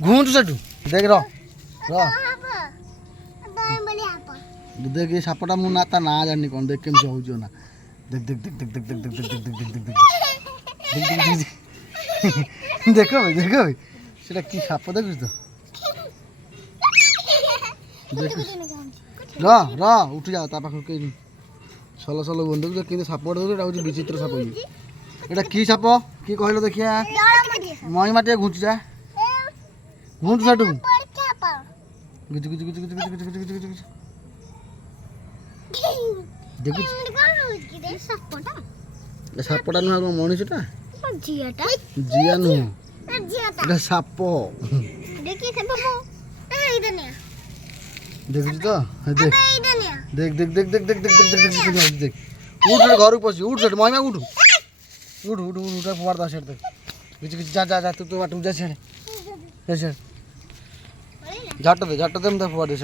ঘুমটু সেটু দেখ র দেখ এই সাপটা ମୁଁ ନା ତା ନାଁ ଜାଣିନି କ'ଣ ଦେଖ କେମିତି ହଉଛି ନା দেখ দেখ দেখ দেখ দেখ দেখ দেখ দেখ দেখ দেখ দেখ দেখ ଦେଖ ଭାଇ ଦେଖ ଭାଇ সেটা কি সাপ দেখুছ তো ର ର ଉଠି ଯାଅ ତା ପାଖକୁ କେହି ସଲ ସଲ ବନ୍ଧୁକ କିନ୍ତୁ ସାପଟା ଦେଖୁଛ ଏଇଟା ହେଉଛି ବିଚିତ୍ର ସାପ ଇଏ ଏଇଟା କି ସାପ କି କହିଲ ଦେଖିଆ ମହିମା ଟିକେ ଘୁଞ୍ଚୁ ଯା ଘୁଞ୍ଚୁ ସେଠୁ ଗୁଚୁ ଗୁଚୁ ଗୁଚୁ ଗୁଚୁ ଗୁଚୁ ଗୁଚୁ ଗୁଚୁ ଗୁଚୁ ଦେଖୁଛୁ ସାପଟା ନୁହଁ ମଣିଷଟା ଜିଆ ନୁହଁ ଏଟା ସାପ দেখুছি তো দেখ দেখ দেখ দেখ দেখ দেখ দেখ দেখ দেখ দেখ উঠ ঘরକୁ পশি উঠ সেটা মহিমা উঠ উঠ উঠ উঠ ফোয়ার দাও সেটা দেখ কিছু কিছু যা যা যা তুই তো বাটু যা ছেড়ে ঝাড়টা দে আমি ফোয়ার দে